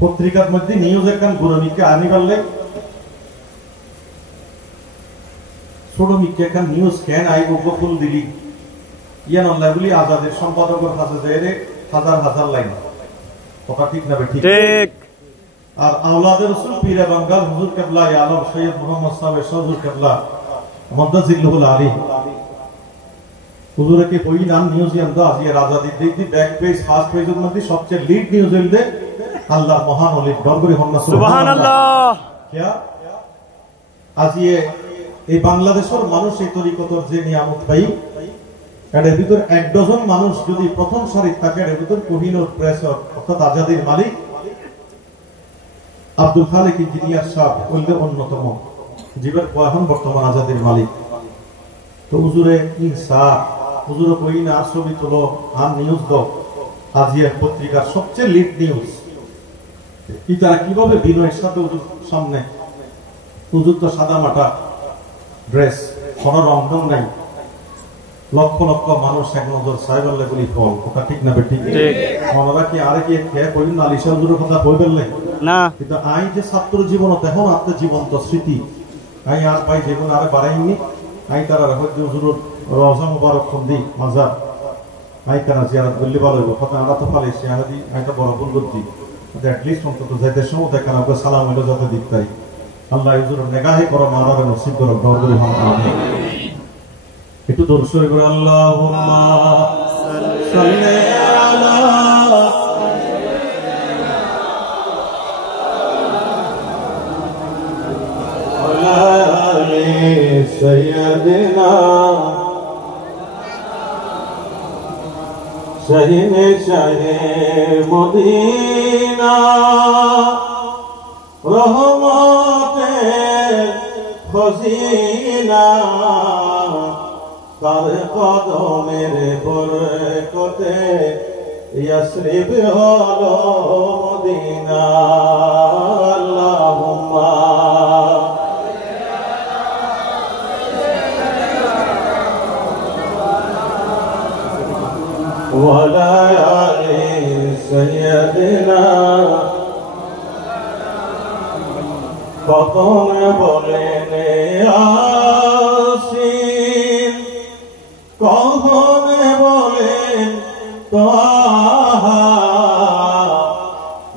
পত্রিকার মধ্যে নিউজ একখান গুরমিকে আনি পারলে ছোট মিকে একখান নিউজ কেন আইব ফুল দিলি ইয়ান আল্লাহ বলি আজাদের সম্পাদকের কাছে যাইরে হাজার হাজার লাইন কথা ঠিক না ঠিক ঠিক। আর আওলাদে রাসূল পীর বাঙ্গাল হুজুর কিবলা আলম সৈয়দ মুহাম্মদ সাহেব হুজুর কিবলা মুদাজিল্লুল আলী হুজুরে কে কই নাম নিউজ ইয়ান্দা আজিয়ে রাজাদি দেখি ব্যাক পেজ ফার্স্ট পেজের মধ্যে সবচেয়ে লিড নিউজ হইলে আল্লাহ মহান ওলি দরবারে হন্না সুবহানাল্লাহ। क्या আজিয়ে এই বাংলাদেশের মানুষ এই তরিকতর যে নিয়ামত পাই এর ভিতর এক ডজন মানুষ যদি প্রথম সারির থাকে এর ভিতর কোহিনুর প্রেসর অর্থাৎ আজাদির মালিক আব্দুল খালিক ইঞ্জিনিয়ার সাহেব ওইদের অন্যতম জীবের এখন বর্তমান আজাদির মালিক। তো হুজুরে ইনসাফ হুজুরে কই না ছবি তুলো আর নিউজ দাও আজিয়া পত্রিকার সবচেয়ে লিড নিউজ এটা কিভাবে বিনয়ের সাথে হুজুর সামনে হুজুর তো সাদা মাটা ড্রেস কোনো রংধন নাই লক্ষ লক্ষ মানুষ এক নজর সাহেবাল্লাহ বলি ফল কথা ঠিক না ঠিক ওনারা কি আরে কি খেয়ে কইল না আলিশা হুজুরের কথা কই বললে না কিন্তু আই যে ছাত্র জীবন এখন আত্ম জীবন্ত স্মৃতি আই আর ভাই জীবন আরে বাড়াইনি আই তারা হয়তো হুজুরের রওজা মুবারক খুন্দি মাজার আই তারা জিয়ারত করলে ভালো হইব কথা আমরা তো পালাইছি আদি আই তো বড় ভুল করছি at least অন্তত যাইতে সময় দেখা না সালাম হইলো যাতে দিকতাই আল্লাহ হুজুরের নেগাহে করো মারার নসিব করো দরবারে আমিন। একটু দরুদ শরীফ আল্লাহুম্মা সাল্লি আলা আলি সাইয়্যিদিনা শাহিনে শাহে মদিনা রহমতের খজিনা তার কদমের বরকতে ইয়াসরিব হলো মদিনা আল্লাহুম্মা ওয়ালা আলি সাইয়্যিদিনা কখন বলেন আসিন কখন বলেন তাহা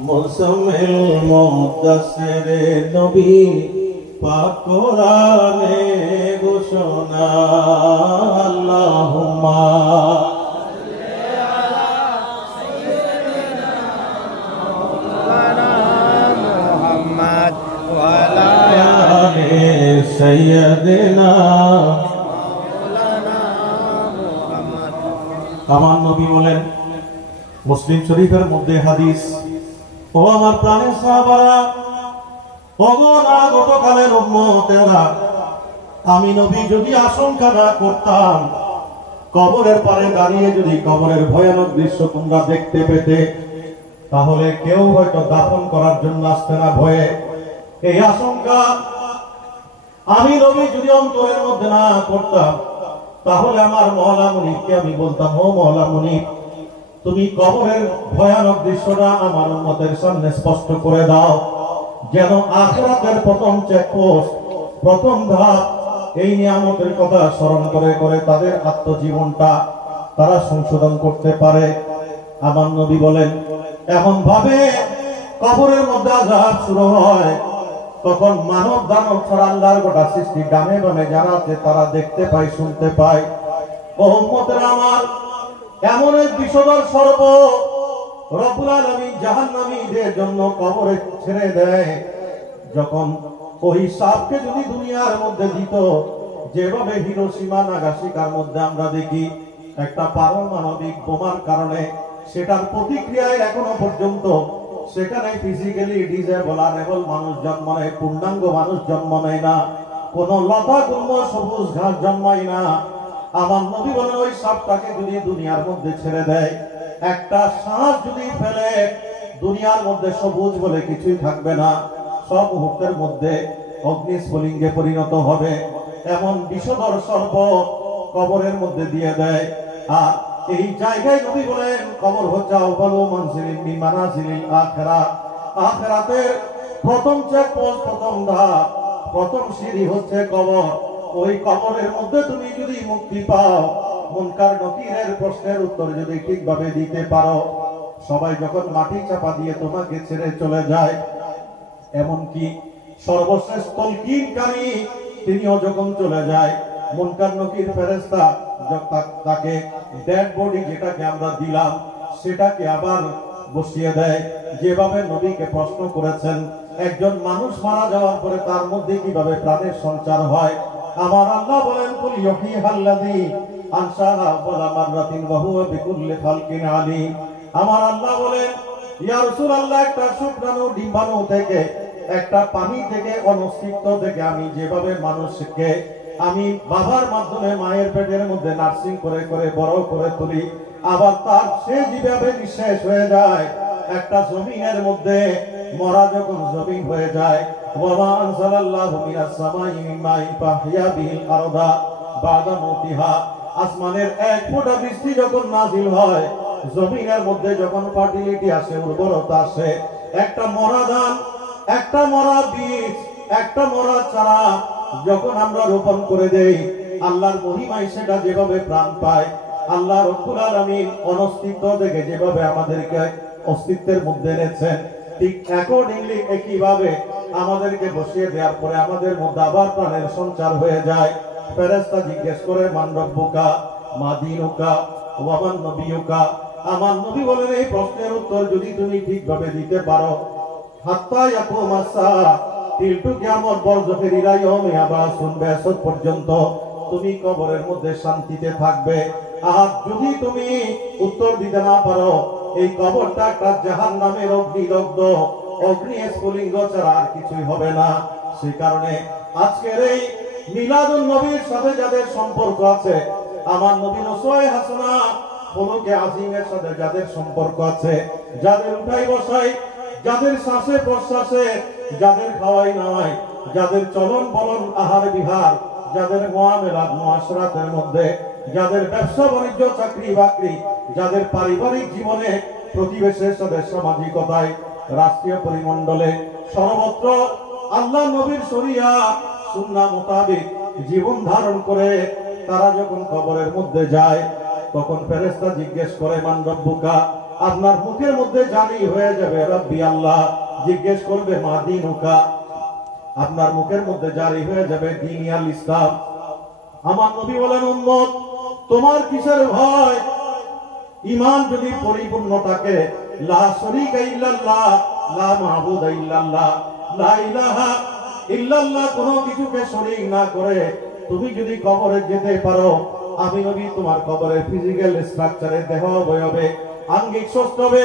মুসমিল মুদাসসির নবী পাক কোরআনে ঘোষণা আল্লাহুম্মা সাইয়্যিদিনা আমার নবী বলেন মুসলিম শরীফের মধ্যে হাদিস ও আমার প্রাণের সাহাবারা গতকালের উম্মতেরা আমি নবী যদি আশঙ্কা না করতাম কবরের পারে দাঁড়িয়ে যদি কবরের ভয়ানক দৃশ্য তোমরা দেখতে পেতে তাহলে কেউ হয়তো দাফন করার জন্য আসতে না ভয়ে এই আশঙ্কা আমি নবী যদি অন্তরের মধ্যে না করতাম তাহলে আমার মওলা মুনিবকে আমি বলতাম ও মওলা মুনিব তুমি কবরের ভয়ানক দৃশ্যটা আমার উম্মতের সামনে স্পষ্ট করে দাও যেন আখিরাতের প্রথম চেকপোস্ট প্রথম ধাপ এই নিয়ামতের কথা স্মরণ করে করে তাদের আত্মজীবনটা তারা সংশোধন করতে পারে। আমার নবী বলেন এমন ভাবে কবরের মধ্যে আযাব শুরু হয় তখন মানব দানব ছাড়া আল্লাহর গোটা সৃষ্টি ডানে বামে যারা আছে তারা দেখতে পায় শুনতে পায়। ও উম্মতের আমার এমন এক বিষধর সর্প রব্বুল আলামিন জাহান্নামীদের জন্য কবরে ছেড়ে দেয় যখন ওই সাপকে যদি দুনিয়ার মধ্যে দিত যেভাবে হিরোশিমা নাগাসাকির মধ্যে আমরা দেখি একটা পারমাণবিক বোমার কারণে সেটার প্রতিক্রিয়ায় এখনো পর্যন্ত সেখানে ফিজিক্যালি ডিজেবল আর এবল মানুষ জন্ম নেয় পূর্ণাঙ্গ মানুষ জন্ম নেয় না কোনো লতা গুল্ম সবুজ ঘাস জন্মায় না। আমার নবী বলেন ওই সাপটাকে যদি দুনিয়ার মধ্যে ছেড়ে দেয় একটা শ্বাস যদি ফেলে দুনিয়ার মধ্যে সবুজ বলে কিছুই থাকবে না সব মুহূর্তের মধ্যে অগ্নিস্ফুলিঙ্গে পরিণত হবে এমন বিষধর সর্প কবরের মধ্যে দিয়ে দেয়। আর এই জায়গায় নবী বলেন কবর হচ্ছে আউয়ালু মানজিলিন মিন মানাজিলিল আখিরাহ আখিরাতের প্রথম চেকপোস্ট, প্রথম ধাপ, প্রথম সিঁড়ি হচ্ছে কবর। ওই কবরের মধ্যে তুমি যদি মুক্তি পাও, মুনকার নকিরের প্রশ্নের উত্তর যদি ঠিকভাবে দিতে পারো, সবাই যখন মাটি চাপা দিয়ে তোমাকে ছেড়ে চলে যায়, এমনকি সর্বশেষ তলকিনকারী তিনিও যখন চলে যায়, মুনকার নকির ফেরেশতা তাকে ডেড বডি যেটাকে আমরা দিলাম সেটাকে আবার বসিয়ে দেয়। যেভাবে নবীকে প্রশ্ন করেছেন, একজন মানুষ মারা যাওয়ার পরে তার মধ্যে কিভাবে প্রাণের সঞ্চার হয়, আমার আল্লাহ বলেন কুল ইউহিহাল্লাযী আনশাহা আওয়ালা মাররাতিন ওয়া হুয়া বিকুল্লি খালকিন আলীম। আমার আল্লাহ বলেন, ইয়া রাসূলুল্লাহ, একটা শুকনো ডিম্বাণু থেকে, একটা পানি থেকে, অনস্তিত্ব থেকে আমি যেভাবে মানুষকে আমি বাবার মাধ্যমে মায়ের পেটের মধ্যে নার্সিং করে করে বড় করে তুলি, আবার তার সে যেভাবে নিঃশেষ হয়ে যায়, একটা জমিনের মধ্যে মরা যখন জমিন হয়ে যায়, ওয়ামা আনজালাল্লাহু মিনাস সামাই মিন মাইন ফাহিয়া বিহিল আরদা বাদা মাউতিহা, আসমানের এক ফোঁটা বৃষ্টি যখন নাজিল হয়, জমিনের মধ্যে যখন ফার্টিলিটি আসে, উর্বরতা আসে, একটা মরা ধান, একটা মরা বীজ, একটা মরা চারা যখন আমরা রোপণ করে দেই, আল্লাহর মহিমায় সেটা যেভাবে প্রাণ পায়, আল্লাহ রব্বুল আলামিন অনস্তিত্ব থেকে যেভাবে আমাদেরকে অস্তিত্বের মধ্যে এনেছেন, ঠিক অ্যাকর্ডিংলি একইভাবে আমাদেরকে বসিয়ে দেওয়ার পরে আমাদের মধ্যে আবার প্রাণের সঞ্চার হয়ে যায়। ফেরেশতা জিজ্ঞেস করে, মান রব্বুকা মা দীনুকা ওয়া মান নবিয়ুকা। আমার নবী বলেন, এই প্রশ্নের উত্তর যদি তুমি ঠিকভাবে দিতে পারো, হাত্তা ইয়াকুমাস সাআ, তিলটু কিয়ামত বরজখের ইলা ইয়াউমি ইয়াবাসুন বিআসত পর্যন্ত তুমি কবরের মধ্যে শান্তিতে থাকবে। আর যদি তুমি উত্তর দিতে না পারো, এই কবরটা একটা জাহান্নামের অগ্নিদগ্ধ, অগ্নি স্ফুলিঙ্গ ছাড়া আর কিছুই হবে না। সেই কারণে আজকের এই মিলাদুন নবীর সাথে যাদের সম্পর্ক আছে, আমার নবী নসওয়ায়ে হাসানা খলুকে আজিমের সাথে যাদের সম্পর্ক আছে, যাদের উঠাই বসাই, যাদের শ্বাসে প্রশ্বাসে, যাদের খাওয়াই নাওয়াই, যাদের চলন বলন আহার বিহার, যাদের মুআমালাত মুআশরাতের মধ্যে, যাদের ব্যবসা বাণিজ্য চাকরি বাকরি, যাদের পারিবারিক জীবনে, প্রতিবেশের সাথে সামাজিকতায়, রাষ্ট্রীয় পরিমণ্ডলে, সর্বত্র আল্লাহ নবীর শরিয়া সুন্নাহ মোতাবেক জীবন ধারণ করে তারা যখন কবরের মধ্যে যায়, তখন ফেরেশতা জিজ্ঞেস করে, মান রব্বুকা, আপনার মুখের মধ্যে জারি হয়ে যাবে রব্বি আল্লাহ। জিজ্ঞেস করবে, মা দীনুকা, আপনার মুখের মধ্যে জারি হয়ে যাবে দ্বীন আল ইসলাম। আমার নবী বলেন, উম্মত তোমার কিসের ভয়? ঈমান যদি পরিপূর্ণ থাকে, লা শরীকা ইল্লাল্লাহ, লা মাবুদা ইল্লাল্লাহ, লা ইলাহা ইল্লাল্লাহ, কোনো কিছুকে শরীক না করে তুমি যদি কবরে যেতে পারো, আমি নবী তোমার কবরের ফিজিক্যাল স্ট্রাকচারে, দেহ অবয়বে, আঙ্গিক সৌষ্ঠবে,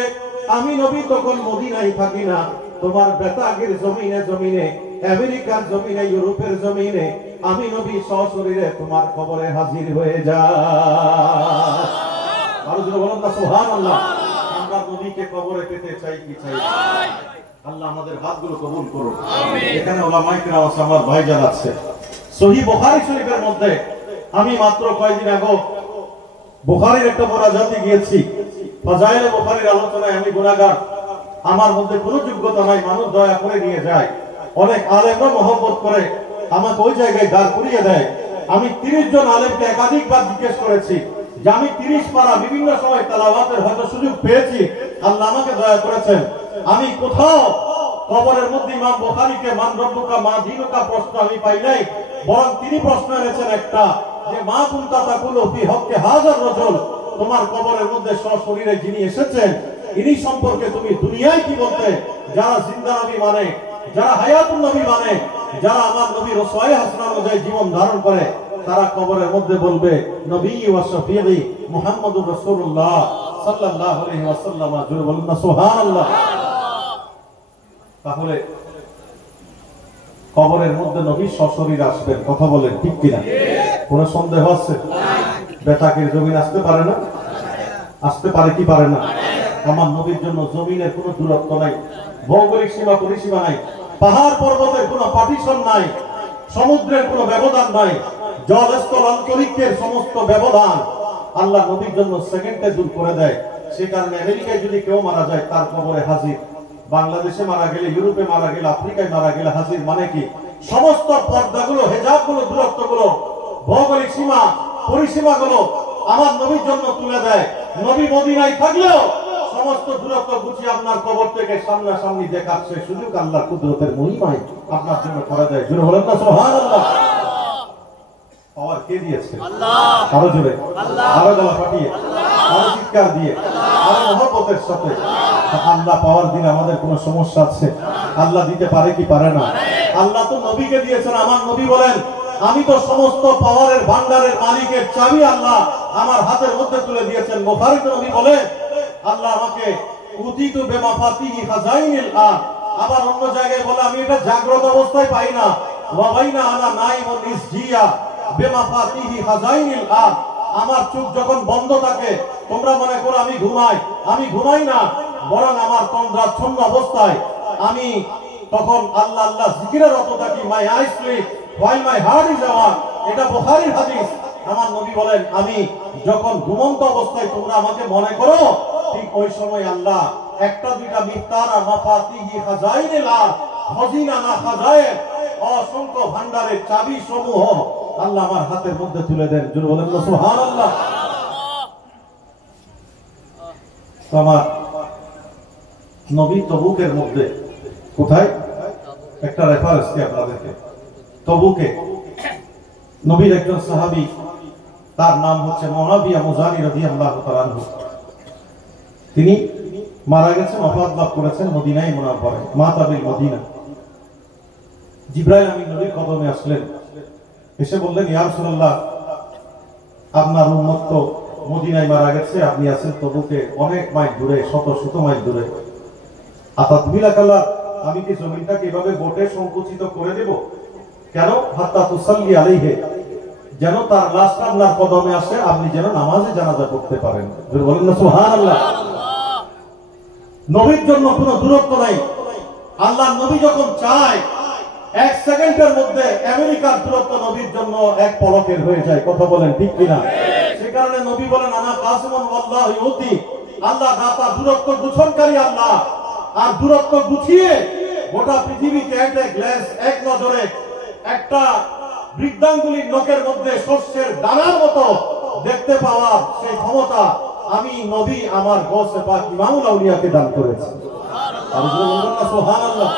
আমি নবী তখন মদিনায় থাকি না, তোমার বেতাগের জমিনে জমিনে, আমেরিকার জমিনে, ইউরোপের জমিনে আমি নবী সশরীরে তোমার কবরে হাজির হয়ে যায়। আর যদি বলেন না সুবহানাল্লাহ, আমরা নবীকে কবরে পেতে চাই কি চাই? আল্লাহ আমাদের হাতগুলো কবুল করুন। এখানে উলামায়ে কিরাম আছে, আমার ভাইজান আছে। সহিহ বুখারী শরীফের মধ্যে আমি মাত্র কয়েকদিন আগে বুখারীর একটা মোনাজাতে গিয়েছি। ফাজাইলে বুখারীর আলোচনায় আমি গুনাহগার, আমার মধ্যে কোনো যোগ্যতা নাই, মানুষ দয়া করে নিয়ে যায়। অনেক আলেমরা মহব্বত করে আমাকে ওই জায়গায় দাঁড় করিয়ে দেয়। আমি 30 জন আলেমকে একাধিকবার জিজ্ঞেস করেছি যে আমি 30 পারা বিভিন্ন সময় তেলাওয়াতের হয়তো সুযোগ পেয়েছি, আল্লাহ আমাকে দয়া করেছেন, আমি কোথাও কবরের মধ্যে ইমাম বুখারীকে মান রব্বুকা মা দীনুকা প্রশ্ন আমি পাই নাই। বরং তিনি প্রশ্ন এনেছেন একটা, যে মা কুনতা তাকুলু ফি হক্কে হাযার রাজুল, তোমার কবরের মধ্যে সশরীরে যিনি এসেছেন ইনি সম্পর্কে তুমি দুনিয়ায় কি বলতে? যারা জিন্দা নবী মানে, যারা হায়াতুন নবী মানে, যারা আমার নবী রসওয়ায়ে হাসানা অনুযায়ী জীবন ধারণ করে, তারা কবরের মধ্যে বলবে নবী ওয়া শফিঈ মুহাম্মদুর রাসূলুল্লাহ সাল্লাল্লাহু আলাইহি ওয়াসাল্লাম। জোরে বলুন না সুবহানাল্লাহ। তাহলে কবরের মধ্যে নবী সশরীরে আসবেন, কথা বলেন ঠিক কিনা? কোন সন্দেহ আছে? বেতাকের জমিন আসতে পারে না? আসতে পারে কি পারে না? আমার নবীর জন্য জমিনের কোনো দূরত্ব নাই, ভৌগোলিক সীমা পরিসীমা নাই, পাহাড় পর্বতের কোনো পার্টিশন নাই, সমুদ্রের কোনো ব্যবধান নাই, জলস্থল অন্তরিক্ষের সমস্ত ব্যবধান আল্লাহ নবীর জন্য সেকেন্ডে দূর করে দেয়। সে কারণে আমেরিকায় যদি কেউ মারা যায়, তার কবরে হাজির, বাংলাদেশে মারা গেলে, ইউরোপে মারা গেলে, আফ্রিকায় মারা গেলে হাজির মানে কি? সমস্ত পর্দাগুলো, হেজাবগুলো, দূরত্বগুলো, ভৌগোলিক সীমা, পরিসীমাগুলো আমার নবীর জন্য তুলে দেয়। নবী মদিনায় থাকলেও সমস্ত দূরত্ব গুছিয়ে আপনার কবর থেকে সামনাসামনি দেখাচ্ছে সুযোগ আল্লাহর কুদরতের মহিমায় আপনার জন্য করে দেয়। জোরে বলেন না সুবহানাল্লাহ। পাওয়ার কে দিয়েছে? আল্লাহ। আরো জোরে, আরো গলা ফাটিয়ে, আরো চিৎকার দিয়ে, আরো মহব্বতের সাথে। আল্লাহ পাওয়ার দিন আমাদের কোনো সমস্যা আছে? আল্লাহ দিতে পারে কি পারে না? আল্লাহ তো নবীকে দিয়েছেন। আমার নবী বলেন, আমি তো সমস্ত পাওয়ারের ভান্ডারের মালিকের চাবি আল্লাহ আমার হাতের মধ্যে তুলে দিয়েছেন। বুখারীতে নবী বলেন, আল্লাহ আমাকে উতিতু বিমাফাতিহি খাজাইনিল আরদ। আবার অন্য জায়গায় বলে, আমি এটা জাগ্রত অবস্থায় পাই না। ওয়া বাইনা আনা নাইমুন ইসজিয়া বিমাফাতিহি খাজাইনিল আরদ। আমার চোখ যখন বন্ধ থাকে তোমরা মনে করো আমি ঘুমাই। আমি ঘুমাই না, বরং আমার তন্দ্রাচ্ছন্ন অবস্থায় আমি তখন আল্লাহ আল্লাহ জিকিরে রত থাকি। মাই আইস slip while my heart is awake। এটা বুখারীর হাদিস। আমার নবী বলেন, আমি যখন ঘুমন্ত অবস্থায় তোমরা আমাকে মনে করো, ঠিক ওই সময় আল্লাহ একটা দুইটা মিফতার মাফাতিহি খাজাইনিল আরদ, খজিনা না খাজায়ে, অসংখ্য ভান্ডারের চাবি সমূহ আল্লাহ আমার হাতের মধ্যে তুলে দেন। জোরে বলেন না সুবহানাল্লাহ। আমার নবী তবুকের মধ্যে, কোথায় একটা রেফারেন্স কি আপনাদেরকে, তবুকে নবীর একজন সাহাবী, তার নাম হচ্ছে মুআবিয়া মুজানি রাদিয়াল্লাহু তাআলা আনহু। তিনি মারা গেছেন, ওফাত লাভ করেছেন মদিনায় মুনাওয়ারায়, মাতাবিল মদিনা। জিবরাইল আমিন নবীর কদমে আসলেন, এসে বললেন, ইয়া রাসূলুল্লাহ, আপনার উম্মত তো মদিনায় মারা গেছে, আপনি আছেন তবুকে অনেক মাইল দূরে, শত শত মাইল দূরে। আতাতবিলাকাল্লাহ, আমি কি জমিনটাকে এভাবে গোটে সংকুচিত করে দেব? কেন? হাত্তা তুসাল্লি আলাইহি, যেন তার লাশটা আপনার কদমে আসে, আপনি যেন নামাজে জানাজা পড়তে পারেন। বলেন না সুবহানাল্লাহ। নবীর জন্য কোনো দূরত্ব নাই। আল্লাহ নবী যখন চায়, এক সেকেন্ডের মধ্যে আমেরিকার দূরত্ব নবীর জন্য এক পলকের হয়ে যায়। কথা বলেন ঠিক কিনা? সে কারণে নবী বলেন, আনা কাসিমুন ওয়াল্লাহু ইউতি। আল্লাহ দাতা, দূরত্ব গুছনকারী আল্লাহ। আর দূরত্ব গুছিয়ে গোটা পৃথিবীকে একটা গ্লাস, এক নজরে একটা বৃদ্ধাঙ্গুলির নখের মধ্যে শস্যের দানার মতো দেখতে পাওয়া সেই ক্ষমতা আমি নবী আমার গৌসে পাক ইমামুল আউলিয়াকে দান করেছি। সুবহানাল্লাহ।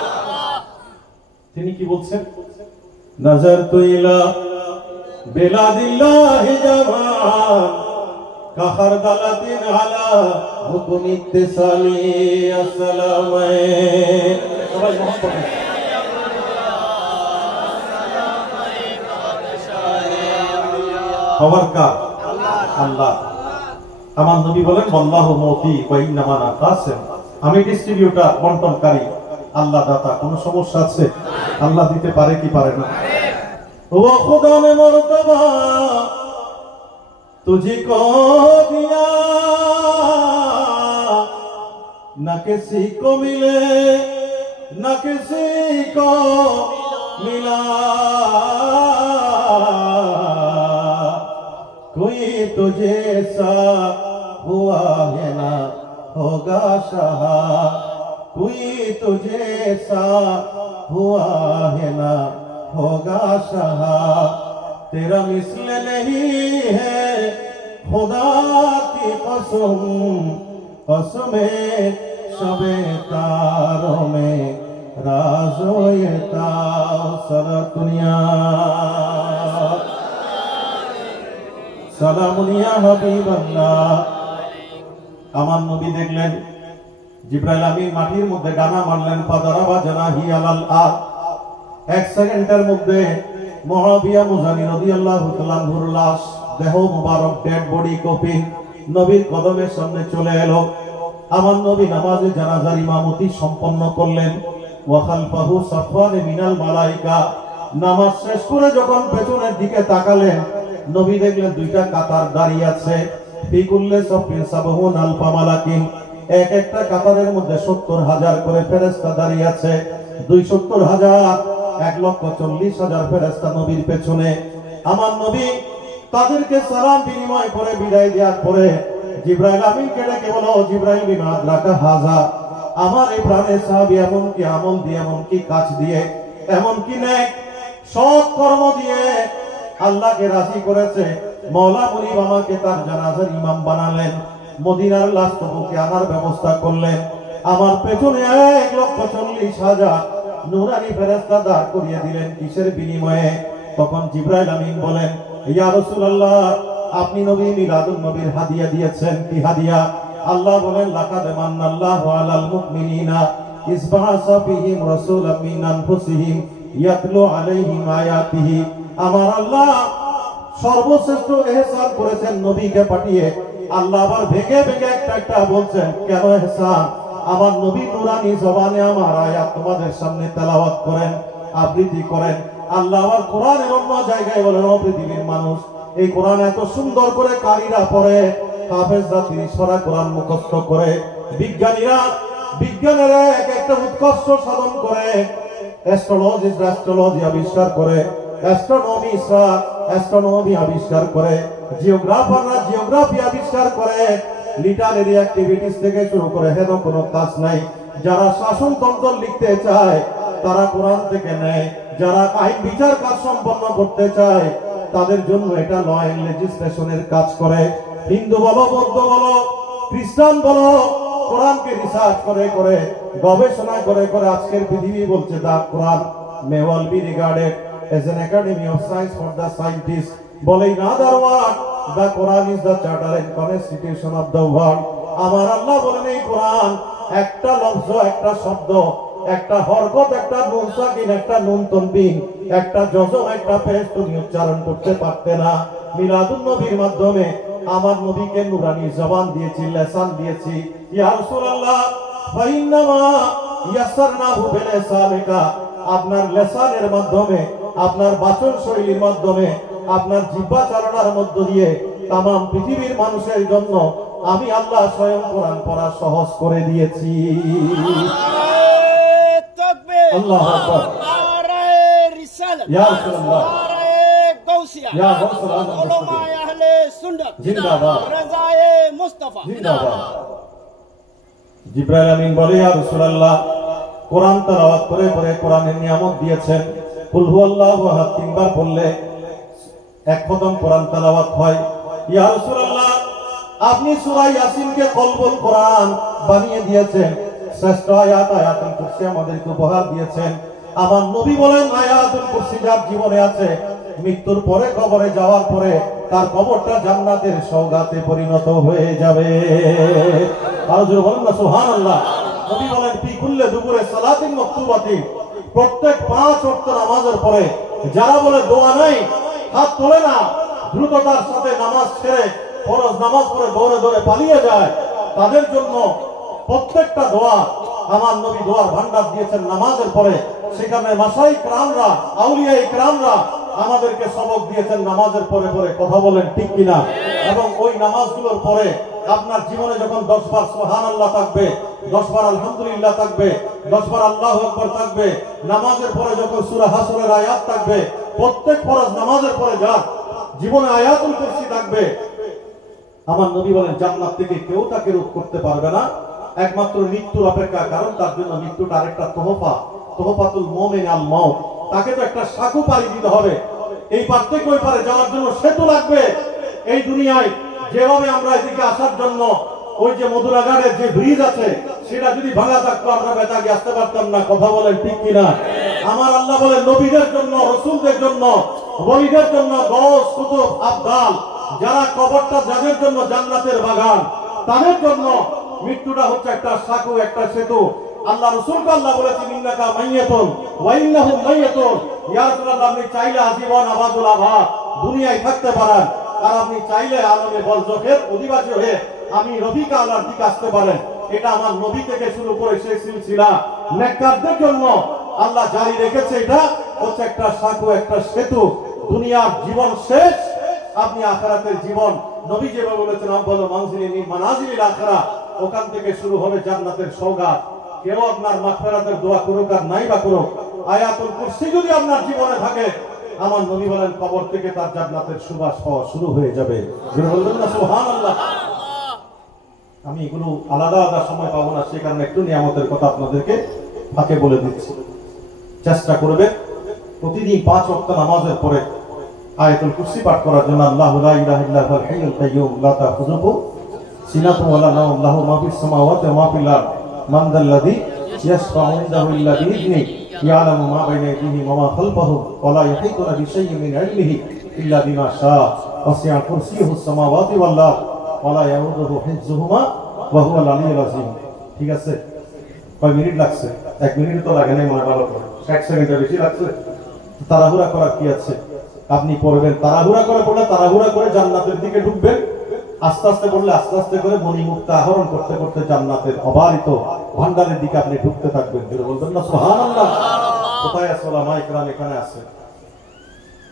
তিনি কি বলছেন? নাজারতু ইলা বিলাদিল্লাহি জামান কাখারদালাতিন আলা হুকুম ইত্তিসালি। আসসালামু আলাইকুম। সবাই মহব্বত খবর কার? আল্লাহ। আমার নবী বলেন, আল্লাহু মুতি ওয়া ইন্নামা আনা কাসিম। আমি ডিস্ট্রিবিউটর, বন্টনকারী, আল্লাহ দাতা। কোন সমস্যা আছে? আল্লাহ দিতে পারে কি পারে না? ও খুদা নে মর্তবা तुझको दिया न किसी को मिले न किसी को मिला, कोई तुझे सा हुआ है ना होगा शाह, कोई तुझे सा हुआ है ना होगा शाह, तेरा मिसल नहीं है खुदा की कसम, कसमे शबे तारों में राज़ो ये ताओ सारा दुनिया। সালামুনিয়া হাবিবাল্লাহ। আমার নবী দেখলেন জিবরাইল আমিন মাটির মধ্যে ডানা মারলেন, ফাদারাবা জানাহি আলাল আরদ। এক সেকেন্ডের মধ্যে মুআবিয়া মুজানি রাদিয়াল্লাহু তাআলা আনহুর লাশ, দেহ মুবারক, ডেড বডি কপি নবীর কদমের সামনে চলে এলো। আমার নবী নামাজে জানাজার ইমামতি সম্পন্ন করলেন। ওয়া খালফাহু সাফওয়ান মিনাল মালায়েকা। নামাজ শেষ করে যখন পেছনের দিকে তাকালেন, নবী দেখলেন দুইটা কাতার দাঁড়িয়ে আছে। ফি কুল্লি সাফিন সাবহুন আলফা মালাকিন। এক একটা কাতারের মধ্যে ৭০,০০০ করে ফেরেশতা দাঁড়িয়ে আছে। ২৭০,০০০, ১,৪০,০০০ ফেরেশতা নবীর পেছনে। আমার নবী তাদেরকে সালাম বিনিময় করে বিদায় দেওয়ার পরে জিবরাইল আমিনকে ডেকে বলো, জিবরাইল বিমা আদরাকা হাযা, আমার এই প্রাণের সাহাবী এমনকি আমল দিয়ে, এমনকি কাজ দিয়ে, এমনকি নেক সৎ কর্ম দিয়ে আল্লাহকে রাজি করেছে। মওলা মুনিব আমাকে তার জানাজার ইমাম বানালেন, মদিনার লাশ কবরকে আনার ব্যবস্থা করলেন। আমার পেছনে 1,40,000 নূরানি ফেরেশতা দাঁড় করিয়ে দিলেন। কিসের বিনিময়ে? তখন জিবরাইল আমিন বলেন, ইয়া রাসূলুল্লাহ, আপনি নবী মিলাদুন নবীর হাদিয়া দিয়েছেন। কি হাদিয়া? আল্লাহ বলেন, লাকাদ মান্নাল্লাহু আলাল মুমিনিনা ইয বা'আসা ফীহিম রাসূলাম মিন আনফুসিহিম ইয়াতলু আলাইহিম আয়াতিহি। আমার আল্লাহ সর্বশ্রেষ্ঠ ইহসান করেছেন নবীকে পাঠিয়ে। আল্লাহ আবার ভেঙে ভেঙে একটা একটা বলছেন, কেন ইহসান? আমার নবী নূরানি জবানে আমার আয়াত তোমাদের সামনে তেলাওয়াত করেন, আবৃত্তি করেন। আল্লাহ আবার কোরআনের অন্য জায়গায় বলেন, ও পৃথিবীর মানুষ, এই কোরআন এত সুন্দর করে কারীরা পড়ে, হাফেজরা 30 পারা কোরআন মুখস্থ করে, বিজ্ঞানীরা এক একটা উৎকর্ষ সাধন করে, অ্যাস্ট্রোলজি আবিষ্কার করে, অ্যাস্ট্রোনমি আবিষ্কার করে, জিওগ্রাফাররা জিওগ্রাফি আবিষ্কার করে, লিটারেরি অ্যাক্টিভিটিস থেকে শুরু করে হেন কোনো কাজ নাই। যারা শাসনতন্ত্র লিখতে চায় তারা কোরআন থেকে নেয়, যারা আইন বিচার কাজ সম্পন্ন করতে চায় তাদের জন্য এটা ল এন্ড লেজিসলেশনের কাজ করে। হিন্দু বলো, বৌদ্ধ বলো, খ্রিস্টান বলো, কোরআনকে রিসার্চ করে করে, গবেষণা করে করে আজকের পৃথিবী বলছে দা কোরআন may well be regarded as an academy of science for the scientists. বলে in other words, the Quran is the charter and constitution of the world. আমার আল্লাহ বলেন, এই কোরআন একটা লফজ, একটা শব্দ, একটা হরকত, একটা নুন সাকিন, একটা নুন তানবিন, একটা জজম, একটা পেশ তুমি উচ্চারণ করতে পারতে না। মিলাদুন নবীর মাধ্যমে আমার নবীকে নুরানি জবান দিয়েছি, লিসান দিয়েছি। ইয়া রাসূলুল্লাহ, ফাইন্নামা ইয়াসসারনাহু বিলিসানিকা, আপনার লিসানের মাধ্যমে, আপনার বাচন শৈলীর মাধ্যমে, আপনার জিহ্বা চালনার মধ্য দিয়ে তামাম পৃথিবীর মানুষের জন্য আমি আল্লাহ স্বয়ং কোরআন পড়া সহজ করে দিয়েছি। আল্লাহু আকবার। ইয়া রাসূলুল্লাহ, ইয়া রাসূলুল্লাহ, উলামায়ে আহলে সুন্নাত জিন্দাবাদ, রাজায়ে মুস্তাফা জিন্দাবাদ। জিবরাইল আমিন বলে, ইয়া রাসূলুল্লাহ, কোরআন তেলাওয়াত করে করে কোরআনের নিয়ামত দিয়েছেন। কুল হুয়াল্লাহু আহাদ 3 বার পড়লে এক খতম কোরআন তেলাওয়াত হয়। ইয়া রাসূলুল্লাহ, আপনি সূরা ইয়াসিনকে কলবুল কোরআন বানিয়ে দিয়েছেন, শ্রেষ্ঠ আয়াত আয়াতুল কুরসি আমাদেরকে উপহার দিয়েছেন। আমার নবী বলেন, আয়াতুল কুরসি যার জীবনে আছে, মৃত্যুর পরে কবরে যাওয়ার পরে তার কবরটা জান্নাতের সওগাতে পরিণত হয়ে যাবে। আর জোরে বলেন না সুবহানাল্লাহ। নবী বলেন, ফি কুল্লি দুবুরে সালাতিন মাকতুবাতিন, প্রত্যেক 5 ওয়াক্ত নামাজের পরে যারা বলে দোয়া নাই, হাত তোলে না, দ্রুততার সাথে নামাজ ছেড়ে ফরজ নামাজ পড়ে দৌড়ে দৌড়ে পালিয়ে যায়, তাদের জন্য প্রত্যেকটা দোয়া আমার নবী দোয়ার ভান্ডার দিয়েছেন নামাজের পরে। সেখানে মাশায়েখ কিরামরা, আউলিয়া কিরামরা আমাদেরকে সবক দিয়েছেন নামাজের পরে পরে। কথা বলেন ঠিক কিনা? এবং ওই নামাজগুলোর পরে আপনার জীবনে যখন 10 বার সুবহানাল্লাহ থাকবে, 10 বার আলহামদুলিল্লাহ থাকবে, 10 বার আল্লাহু আকবার থাকবে, নামাজের পরে যখন সূরা হাসরের আয়াত থাকবে, প্রত্যেক ফরজ নামাজের পরে যা জীবনে আয়াতুল কুরসি থাকবে, আমার নবী বলেন জান্নাত থেকে কেউ তাকে রোধ করতে পারবে না, একমাত্র মৃত্যুর অপেক্ষা। কারণ তার জন্য মৃত্যুটা আরেকটা তোহফা, তোহফাতুল মুমিন আল মাউত। তাকে তো একটা সাঁকো পাড়ি দিতে হবে, এই পার থেকে ওই পারে যাওয়ার জন্য সেতু লাগবে। এই দুনিয়ায় যেভাবে আমরা এদিকে আসার জন্য ওই যে মধুরাগাড়ের যে ব্রিজ আছে, সেটা যদি ভাঙা থাকতো আমরা বেতাগে আসতে পারতাম না। কথা বলেন ঠিক কিনা? আমার আল্লাহ বলেন, নবীদের জন্য, রাসূলদের জন্য, ওলিদের জন্য, গওস কুতুব আবদাল, যারা কবরটা যাদের জন্য জান্নাতের বাগান, তাদের জন্য মৃত্যুটা হচ্ছে একটা সাঁকো, একটা সেতু। আল্লাহ রাসূলকে আল্লাহ বলেছেন, ইন্নাকা মাইয়াতুন ওয়া ইন্নাহুম মাইয়াতুন। ইয়া রাসূলুল্লাহ, আপনি চাইলে আজীবন আবাদুল আবাদ দুনিয়ায় থাকতে পারেন, আর আপনি চাইলে আলমে বরজখের অধিবাসী হয়ে আমি রফিক আল্লাহর দিকে আসতে পারেন। এটা আমার নবী থেকে শুরু করে সেই সিলসিলা নেককারদের জন্য আল্লাহ জারি রেখেছে। এটা হচ্ছে একটা সাঁকো, একটা সেতু। দুনিয়ার জীবন শেষ, আপনি আখিরাতের জীবন, নবী যেভাবে বলেছেন, আফদালু মানজিলিন মিন মানাজিলিল আখিরাহ, ওখান থেকে শুরু হবে জান্নাতের সওগাত। কেউ আপনার মাগফিরাতের দোয়া করুক আর নাই বা করুক, আয়াতুল কুরসি যদি আপনার জীবনে থাকে, আমার নবী বলেন কবর থেকে তার জান্নাতের সুবাস পাওয়া শুরু হয়ে যাবে। বলবেন না সুবহানাল্লাহ? আমি এগুলো আলাদা আলাদা সময় পাবো না, সে কারণে একটু নিয়ামতের কথা আপনাদেরকে ফাঁকে বলে দিচ্ছি। চেষ্টা করবে প্রতিদিন 5 ওয়াক্ত নামাজের পরে আয়াতুল কুরসি পাঠ করার জন্য। আল্লাহু লা ইলাহা ইল্লা হুয়াল হাইয়ুল কাইয়্যুম লা তাখুযুহু সিনাতুন ওয়া লা নাওম লাহু মা ফিস সামাওয়াতি ওয়া মা ফিল আরদ মান যাল্লাযী ইয়াশফা'ু ইনদাহু ইল্লা বিইذনিহি ইয়ালামু মা বাইনা আইদিহিম ওয়া মা খালফাহুম ওয়া লা ইউহীতুনা বিশাইইন মিন ইলমিহি ইল্লা বিমা শাআ ওয়াসি'a কুরসিয়ুহুস সামাওয়াতি ওয়াল আরদ ওয়া লা ইয়াউদুহু হিফযুহুমা ওয়া হুয়াল আলিয়্যুল আযীম। ঠিক আছে? কয় মিনিট লাগছে? 1 মিনিট তো লাগে নাই মনে ভালো করে, 60 সেকেন্ডের বেশি লাগছে। তাড়াহুড়া করার কি আছে? আপনি পড়বেন, তাড়াহুড়া করে পড়লে তাড়াহুড়া করে জান্নাতের দিকে ঢুকবেন, আস্তে আস্তে পড়লে আস্তে আস্তে করে মণিমুক্তা আহরণ করতে করতে জান্নাতের অবারিত ভান্ডারের দিকে আপনি ঢুকতে থাকবেন। বলবেন না সুবহানাল্লাহ? কোথায় আছে ওলামা ইকরাম? এখানে আছে।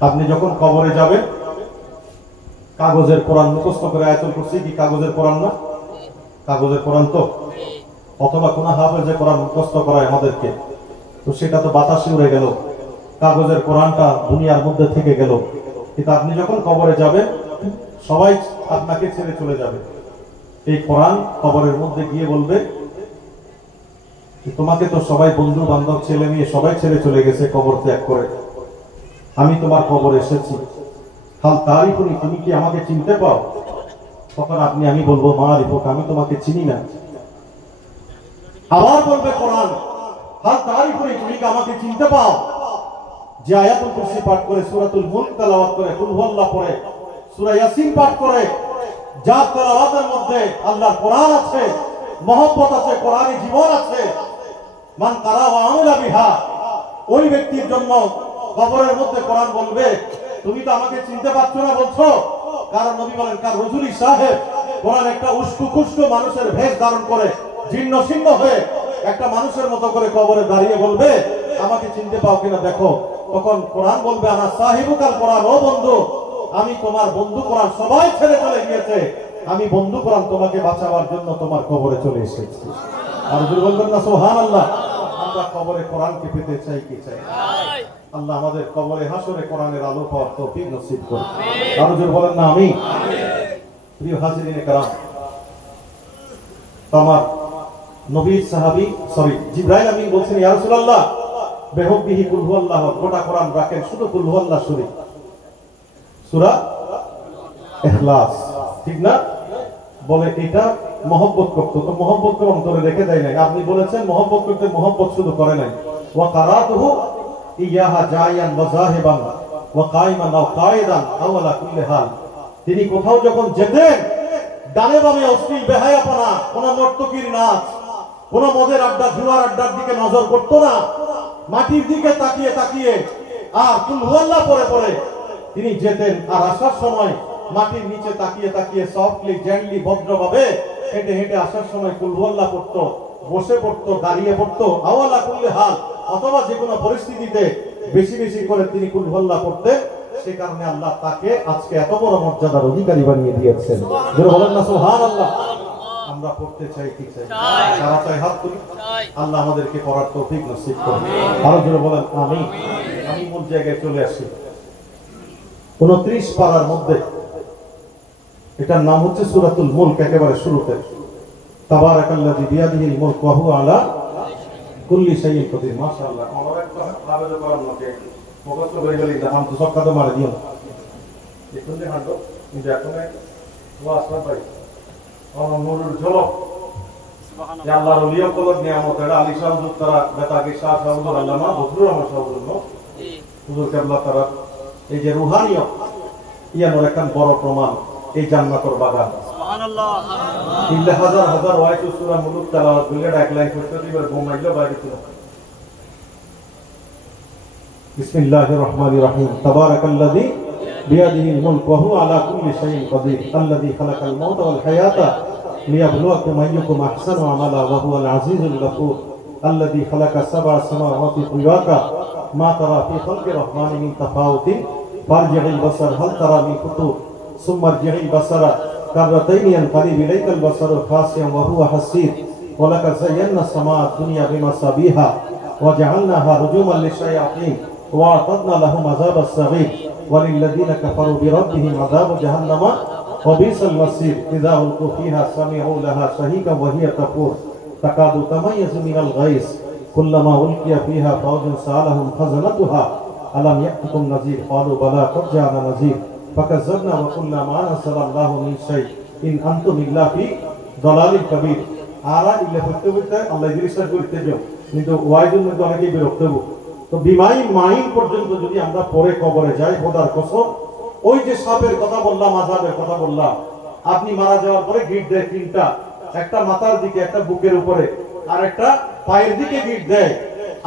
আপনি যখন কবরে যাবেন, কাগজের কোরআন মুখস্থ করে, আয়াতুল কুরসি কি কাগজের কোরআন না? কাগজের কোরআন তো, অথবা কোন হাফেজে কোরআন মুখস্থ করায় আমাদেরকে, তো সেটা তো বাতাসে উড়ে গেল, কাগজের কোরআনটা দুনিয়ার মধ্যে থেকে গেল। কিন্তু আপনি যখন কবরে যাবেন, সবাই আপনাকে ছেড়ে চলে যাবে। এই কোরআন কবরের মধ্যে গিয়ে বলবে, তোমাকে তো সবাই বন্ধু বান্ধব ছেলে মেয়ে সবাই ছেড়ে চলে গেছে কবর ত্যাগ করে, আমি তোমার কবরে এসেছি, হাল তারিফুনি, তুমি কি আমাকে চিনতে পাও? তখন আমি বলবো মা রিফুক, আমি তোমাকে চিনি না। আবার বলবে কোরআন, হাল তারিফুনি, তুমি কি আমাকে চিনতে পাও? যে আয়াতুল কুরসি পাঠ করে, সূরাতুল মুলক তেলাওয়াত করে, কুল হুয়াল্লাহ পড়ে, সূরা ইয়াসিন পাঠ করে, যার তেলাওয়াতের মধ্যে আল্লাহর কোরআন আছে, মহব্বত আছে, কোরআনী জীবন আছে, মান কারা ওয়া আমিলা বিহা, ওই ব্যক্তির জন্য কবরের মধ্যে কোরআন বলবে, তুমি তো আমাকে চিনতে পারছো না বলছো। কারণ নবী বলেন, কার রজুলি সাহেব, কোরআন একটা উস্কু খুস্কু মানুষের ভেষ ধারণ করে জীর্ণ শীর্ণ হয়ে একটা মানুষের মতো করে কবরে দাঁড়িয়ে বলবে, আমাকে চিনতে পাও কিনা দেখো। তখন কোরআন বলবে, আনা সাহিবুকাল কোরআন, ও বন্ধু, আমি তোমার বন্ধু। কোরআন সবাই ছেড়ে চলে গিয়েছে, আমি বন্ধু কোরআন তোমাকে বাঁচাবার জন্য তোমার কবরে চলে এসেছি। আর যদি বলবেন না সুবহানাল্লাহ? আমরা কবরে কোরআনকে পেতে চাই কি চাই? আল্লাহ আমাদের কবরে হাসরে কোরআনের আলো পাওয়ার তৌফিক নসিব করুন। আর যদি বলেন না আমি। প্রিয় হাজিরিনে কেরাম, আমার নবীর সাহাবী জিবরাইল আমিন বলছেন, ইয়া রাসূলুল্লাহ, বেহুব্বিহি কুল হুয়াল্লাহ, গোটা কোরআন রাখেন শুধু কুল হুয়াল্লাহ শরীফ, সূরা ইখলাস, ঠিক না? বলে এটা মহব্বত করতে, তো মহব্বত করে অন্তরে রেখে দেয় নাই। আপনি বলেছেন মহব্বত করতে, মহব্বত শুধু করে নাই। ওয়া কারাতুহু ইয়াহা জায়ান ওয়া যাহিবান ওয়া কাইমান ওয়া কায়দান আও আলা কুল্লি হাল, তিনি কোথাও যখন যেতেন, ডানে বামে অশ্লীল বেহায়াপনা, কোন নর্তকীর নাচ, কোন মদের আড্ডা, জুয়ার আড্ডার দিকে নজর করতো না, মাটির দিকে তাকিয়ে তাকিয়ে আর কুল হুয়াল্লাহ পড়ে পড়ে তিনি যেতেন। আর আসার সময় মাটির নিচে তাকিয়ে তাকিয়ে সফটলি জেন্টলি ভদ্রভাবে হেঁটে হেঁটে আসার সময় কুল হুয়াল্লাহ পড়তো, বসে পড়তো, দাঁড়িয়ে পড়তো, আওয়ালা কুল্লি হাল, অথবা যে কোনো পরিস্থিতিতে বেশি বেশি করে তিনি কুল হুয়াল্লাহ পড়তেন। সে কারণে আল্লাহ তাকে আজকে এত বড় মর্যাদার অধিকারী বানিয়ে দিয়েছেন। যারা বলেন না সুবহানাল্লাহ? আমরা পড়তে চাই কি চাই? যারা চাই হাত তুলি, আল্লাহ আমাদেরকে পড়ার তৌফিক নসিব করুন। আরো জোরে বলেন আমিন। আমি মূল জায়গায় চলে আসি। 29 পারার মধ্যে এটার নাম হচ্ছে সূরাতুল মুলক, একেবারে শুরুতে, তাবারাকাল্লাযী বিয়াদিহিল মুলক ওয়া হুয়া আলা কুল্লি শাইইন কদির। মাশাআল্লাহ, আমরা একটা আবেদ করার মধ্যে মুখস্থ করে গেলি না, আমি তো সব কথা মারা দিও না, এখন যে হাঁটো কিন্তু এখন ওয়াজ না পাই আমার নুরুল ঝলক, সুবহানাল্লাহ, আল্লাহর ওলিয়া কলক নিয়ামত, এটা আলী শাহ হুজুর তারা বেতাকি শাহ হুজুর আল্লামা বদরুর রহমান শাহ হুজুর কেবলা তারা এই যে রুহানিয়ত ইয়ানোর একখান বড় প্রমাণ এই জান্নাতের বাগান। সুবহানাল্লাহ, ইল্লা হাজার হাজার ওয়াইতু সূরা মুলক তেলাওয়াত করলে এক লাইন পড়তে দিবার ঘুমাইলো বাইরে ছিল। বিসমিল্লাহির রহমানির রহিম, তাবারাকাল্লাযী বিয়াদিহিল মুলক ওয়া হুয়া আলা কুল্লি শাইইন কাদির, আল্লাযী খালাকাল মাউতা ওয়াল হায়াতা লিয়াবলুয়াকুম আইয়ুকুম আহসানু আমালা ওয়া হুয়াল আজিজুল গফুর, আল্লাযী খালাকা সাব'a সামাওয়াতি তিবাকা মা তারা ফি খালকি রহমানি মিন তাফাউতিন ফারজি'ল বাসার হাল তারা মিন ফুতুর সুম্মা আরজি'ল বাসারা কাররাতাইনি ইয়ানকালিবু ইলাইকাল বাসারু খাসিয়ান ওয়া হুয়া হাসীর ওয়া লাকাদ যায়্যানা সামা'a দুনিয়া বিমাসাবিহা ওয়া জা'আলনাহা রুজুমান লিশ-শায়াতিন ওয়া আ'তাদনা লাহুম আযাবাস সাগীর ওয়া লিল্লাযীনা কাফারু বিরাব্বিহিম আযাবু জাহান্নামা وبئس المصير إذا ألقوا فيها سمعوا لها شهيقا وهي تفور تكاد تميز من الغيظ كلما ألقي فيها فوج سألهم خزنتها ألم يأتكم نذير قالوا بلى قد جاءنا نذير فكذبنا وقلنا ما نزل الله من شيء إن أنتم إلا في ضلال كبير আরা ইল্লা করতে করতে আল্লাহ জিনিসটা করতে যাও কিন্তু ওয়াইজের মধ্যে অনেকেই বিরক্ত হবো তো বিমাই মাইন পর্যন্ত যদি আমরা পরে কবরে যাই খোদার কসম ওই যে সাপের কথা বললাম আযাবের কথা বললাম আপনি মারা যাওয়ার পরে গিট দেয় তিনটা একটা মাথার দিকে একটা বুকের উপরে আর একটা পায়ের দিকে গিট দেয়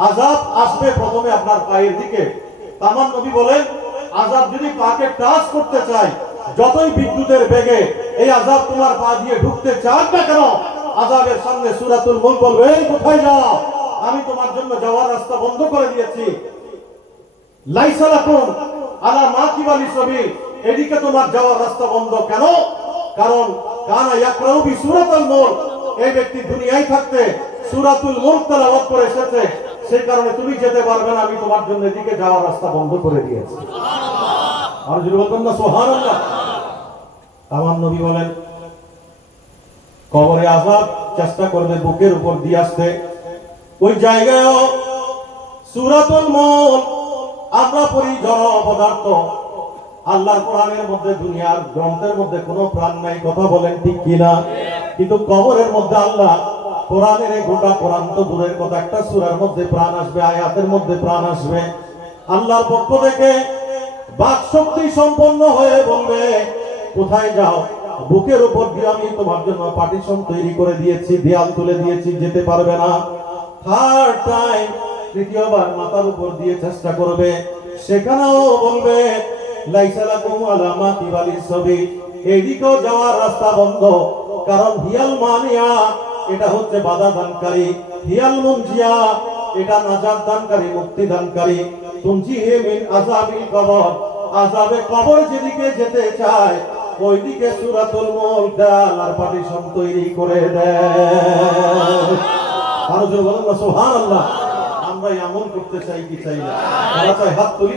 আযাব আসবে প্রথমে আপনার পায়ের দিকে তামান নবী বলেন আযাব যদি পাকে টাচ করতে চায় যতই বিদ্যুতের বেগে এই আযাব তোমার পা দিয়ে ঢুকতে চায় না কেন আযাবের সামনে সূরাতুল মুলক বলবে এই কোথায় যাও আমি তোমার জন্য যাওয়ার রাস্তা বন্ধ করে দিয়েছি লাইসা লাকুম আলা মা কিবালি সাবিল এদিকে তোমার যাওয়ার রাস্তা বন্ধ কেন কারণ কানা ইয়াকরাউ বি সূরাতুল মুলক এই ব্যক্তি দুনিয়ায় থাকতে সূরাতুল মুলক তেলাওয়াত করে এসেছে সেই কারণে তুমি যেতে পারবে না আমি তোমার জন্য এদিকে যাওয়ার রাস্তা বন্ধ করে দিয়েছি সুবহানাল্লাহ আর জোরে বলবেন না সুবহানাল্লাহ আমার নবী বলেন কবরে আযাব চেষ্টা করবে বুকের উপর দিয়ে আসতে ওই জায়গায় সূরাতুল মুলক আমরা পড়ি জড় পদার্থ আল্লাহর কোরআনের মধ্যে দুনিয়ার গ্রন্থের মধ্যে কোনো প্রাণ নাই কথা বলেন ঠিক কিনা কিন্তু কবরের মধ্যে আল্লাহ কোরআনের এই গোটা কোরআন তো দূরের কথা একটা সূরার মধ্যে প্রাণ আসবে আয়াতের মধ্যে প্রাণ আসবে আল্লাহর পক্ষ থেকে বাক শক্তি সম্পন্ন হয়ে বলবে কোথায় যাও বুকের উপর দিয়ে আমি তোমার জন্য পার্টিশন তৈরি করে দিয়েছি দেয়াল তুলে দিয়েছি যেতে পারবে না থার্ড টাইম তৃতীয়বার মাথার উপর দিয়ে চেষ্টা করবে সেখানেও বলবে লাইসা লাকুম আলা মা কিবালিস সাবিল এইদিকেও যাওয়ার রাস্তা বন্ধ কারণ হিয়াল মানিয়া এটা হচ্ছে বাধা দানকারী হিয়াল মুনজিয়া এটা নাজাত দানকারী মুক্তি দানকারী তুনজিহি মিন আযাবিল কবর আযাবে কবর যেদিকে যেতে চায় ওইদিকে সূরাতুল মুলক ডাল আর পার্টিশন তৈরি করে দেয় আর জোরে বলুন না সুবহানাল্লাহ আমরা এমন করতে চাই কি চাই না আমরা চাই হাত তুলি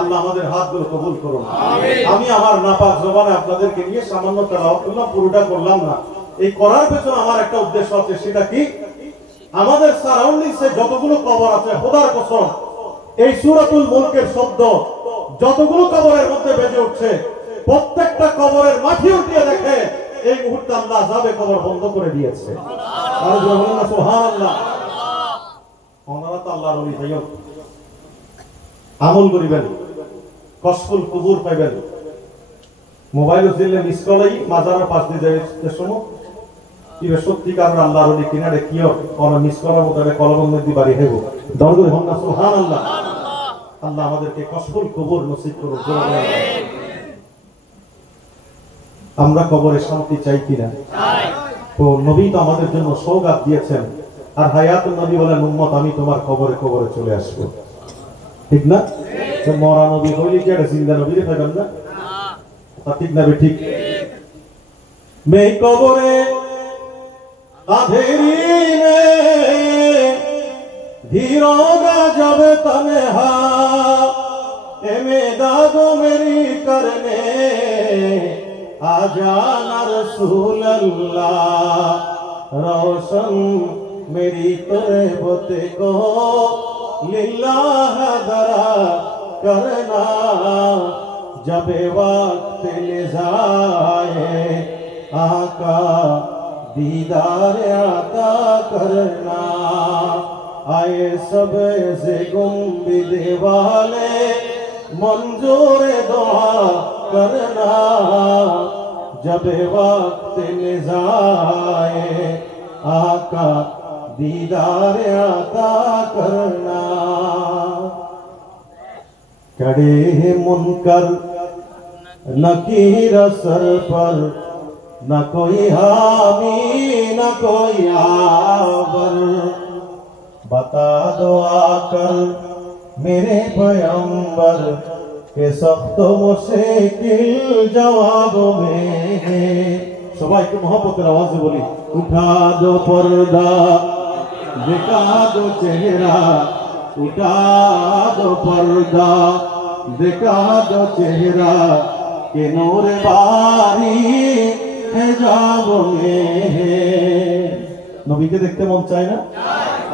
আল্লাহ আমাদের হাতগুলো কবুল করুন আমিন আমি আমার নাপাক জবানে আপনাদেরকে নিয়ে সামান্য তেলাওয়াত করলাম পুরোটা করলাম না এই করার পেছনে আমার একটা উদ্দেশ্য আছে সেটা কি আমাদের সারাউন্ডিংসে যতগুলো কবর আছে খোদার কসম এই সূরাতুল মুলকের শব্দ যতগুলো কবরের মধ্যে বেজে উঠছে প্রত্যেকটা কবরের মাটি উঠিয়ে দেখে এই মুহূর্তে আল্লাহ আযাবে কবর বন্ধ করে দিয়েছে আর জোরে বলুন না সুবহানাল্লাহ ওনারা তো আল্লাহর ওলি ভাই আমল করিবেন কসফুল কুবুর পাইবেন মোবাইল দিলে মিস কলাই মাজারের পাশ দিয়ে যাইতে সময় কি সত্যিকার আল্লাহর ওলি কিনারে কিও কোন মিস করার মতো কলমের মধ্যে বাড়ি হইব দরুদ হন না সুবহানাল্লাহ আল্লাহ আমাদেরকে কসফুল কুবুর নসিব করুন আমিন আমরা কবরে শান্তি চাই কিনা চাই তো নবী তো আমাদের জন্য সওগাত দিয়েছেন আর হায়াতুন নবী বলেন উম্মত আমি তোমার কবরে কবরে চলে আসব ঠিক না তো মরা নবী হইলে কি এটা জিন্দা নবী রে পাবেন না তা ঠিক না ঠিক মে কবরে আধেরি মে ধীরোগা যাবে তনহা এ মেদাদো মেরি করনে आजाना रसूल अल्लाह रोशन मेरी तौबते को लिल्लाह दरा करना जब वक्त ले जाए आका दीदार अता करना आए सब से गुंबद वाले मंजूर दुआ करना जब वक्त निजाए आका दीदार अता करना कड़े मुनकर नकीर सर पर न कोई हामी न कोई आवर बता दो आकर मेरे पैगंबर के सख्त मुश्किल जवाबों में सबाई के मोहब्बत आवाज बोली उठा दो पर्दा दिखा दो चेहरा उठा दो पर्दा दिखा दो चेहरा के नूरे बारी हिजाब में। নবীকে দেখতে মন চায় না?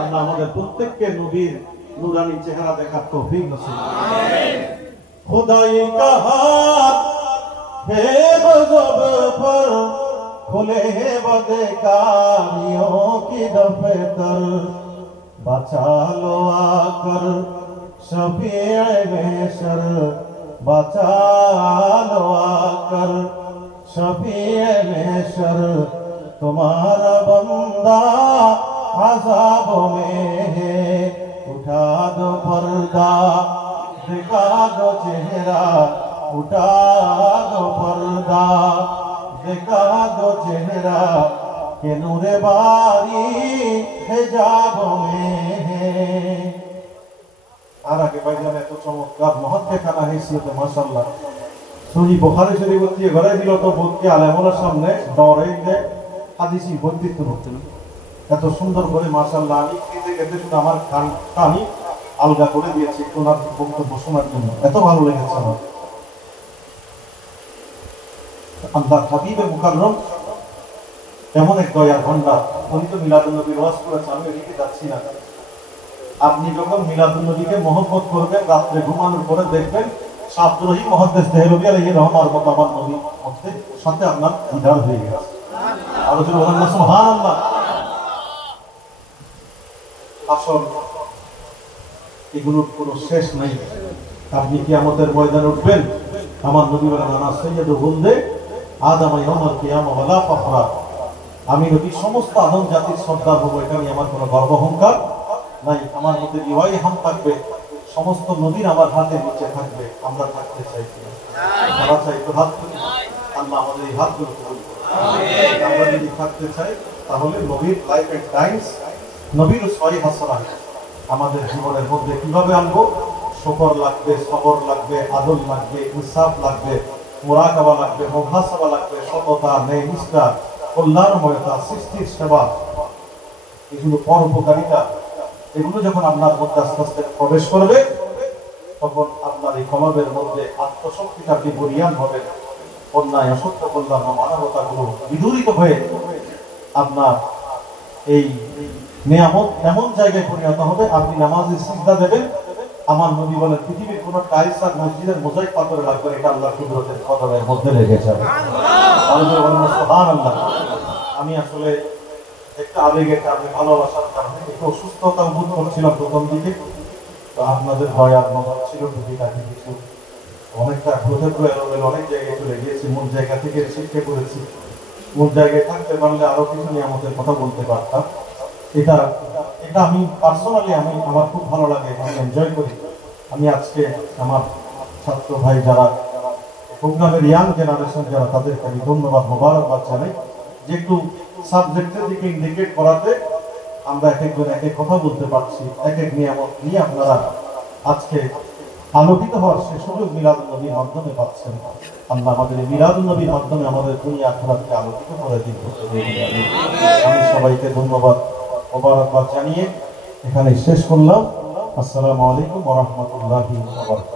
আল্লাহ আমাদের প্রত্যেককে নবীর নুরানি চেহারা দেখার তৌফিক নসিব করুন। আমিন। खुदाई का हाथ है गज़ब पर, खुले हैं बदकारियों की दफ्तर, बचा लो आकर शफीए महशर, बचा लो आकर शफीए महशर, तुम्हारा बंदा अज़ाबों में है, उठा दो पर्दा दिखा दो चेहरा, उठा दो पर्दा दिखा दो चेहरा, के नूरे बारी हिजाबों में है। আর আগে ভাইজান এত চমৎকার মহৎকে খানা হিসেবে মাশাআল্লাহ সহি বুখারী শরীফ দিয়ে ঘরে দিল তো বুকে আলেমুলের সামনে ডরে যে হাদিসি বন্দিত হতো এত সুন্দর করে মাশাআল্লাহ আমি খেতে খেতে শুধু আমার কানি আলগা করে দিয়েছি ওনার বক্তব্য শোনার জন্য, এত ভালো লেগেছে আমার। আল্লাহ হাবিবে মুকাররম এমন এক দয়ার ভান্ডার, উনি তো মিলাদুন্নবীর ওয়াজ করেছেন, আমি এদিকে যাচ্ছি না। আপনি যখন মিলাদুন্নবীকে মহব্বত করবেন, রাত্রে ঘুমানোর পরে দেখবেন আব্দুর রহিম মুহাদ্দিস দেহলভী আলাইহির রহমার মতো আমার নবীর মধ্যে সাথে আপনার দিদার হয়ে গেছে। আলোচনা বলেন না সুবহানাল্লাহ। আসল এগুলোর কোনো শেষ নাই। আপনি কিয়ামতের ময়দানে উঠবেন, আমার নবী বলেন আনা সাইয়্যিদু ওয়ালদে আদম ইয়াউমাল কিয়ামা ওয়ালা ফাখরা, আমি নবী সমস্ত আদম জাতির সর্দার হবো, এটা নিয়ে আমার কোনো গর্ব অহংকার নাই। আমার মধ্যে রিওয়াই হাম থাকবে, সমস্ত নবীর আমার হাতের নিচে থাকবে। আমরা থাকতে চাই কিনা? আমরা চাই তো হাত তুলি, আল্লাহ আমাদের এই হাতগুলো কবুল করুন। আমরা যদি থাকতে চাই তাহলে নবীর লাইফ এন্ড টাইমস, নবীর সহি হাসানা আমাদের জীবনের মধ্যে কিভাবে আনবো? শুকর লাগবে, সবর লাগবে, আদল লাগবে, ইনসাফ লাগবে, মুরাকাবা লাগবে, মুহাসাবা লাগবে, সততা, ন্যায় নিষ্ঠা, কল্যাণময়তা, সৃষ্টির সেবা, এগুলো পরোপকারিতা, এগুলো যখন আপনার মধ্যে আস্তে আস্তে প্রবেশ করবে তখন আপনার এই কলবের মধ্যে আত্মশক্তিটা বিবরিয়ান হবে। অন্যায়, অসত্য, কল্যাণ, মানবতাগুলো বিদূরিত হয়ে আপনার এই নিয়ামত এমন জায়গায় পরিণত হবে, আপনি নামাজে সিজদা দেবেন, আমার নবী বলেন পৃথিবীর কোন টাইলস আর মসজিদের মোজাইক পাথরে লাগবে, এটা আল্লাহর কুদরতের কদমের মধ্যে লেগে যাবে। সুবহানাল্লাহ। আমি আসলে একটা আবেগের কারণে, ভালোবাসার কারণে একটু অসুস্থতা বোধ করছিলাম প্রথম দিকে, তো আপনাদের ভয় আর মজা ছিল টুকিটাকি কিছু, অনেকটা ঘুরে ঘুরে এলোমেলো অনেক জায়গায় চলে গিয়েছি, মূল জায়গা থেকে শিখতে করেছি। মূল জায়গায় থাকতে পারলে আরো কিছু নিয়ামতের কথা বলতে পারতাম। এটা আমি পার্সোনালি আমার খুব ভালো লাগে, আমি এনজয় করি। আমি আজকে আমার ছাত্র ভাই যারা প্রোগ্রামের ইয়াং জেনারেশন যারা, তাদেরকে আমি ধন্যবাদ মোবারকবাদ জানাই যে একটু সাবজেক্টের দিকে ইন্ডিকেট করাতে আমরা এক একজন এক এক কথা বলতে পারছি, এক এক নিয়ামত নিয়ে আপনারা আজকে আলোকিত হওয়ার সে সুযোগ মিলাদুন্নবীর মাধ্যমে পাচ্ছেন। আল্লাহ আমাদের এই মিলাদুন্নবীর মাধ্যমে আমাদের দুনিয়া আখিরাতকে আলোকিত করে দিন। আমি সবাইকে ধন্যবাদ মোবারকবাদ জানিয়ে এখানে শেষ করলাম। আসসালামু আলাইকুম ওয়া রাহমাতুল্লাহি ওয়া বারাকাতুহু।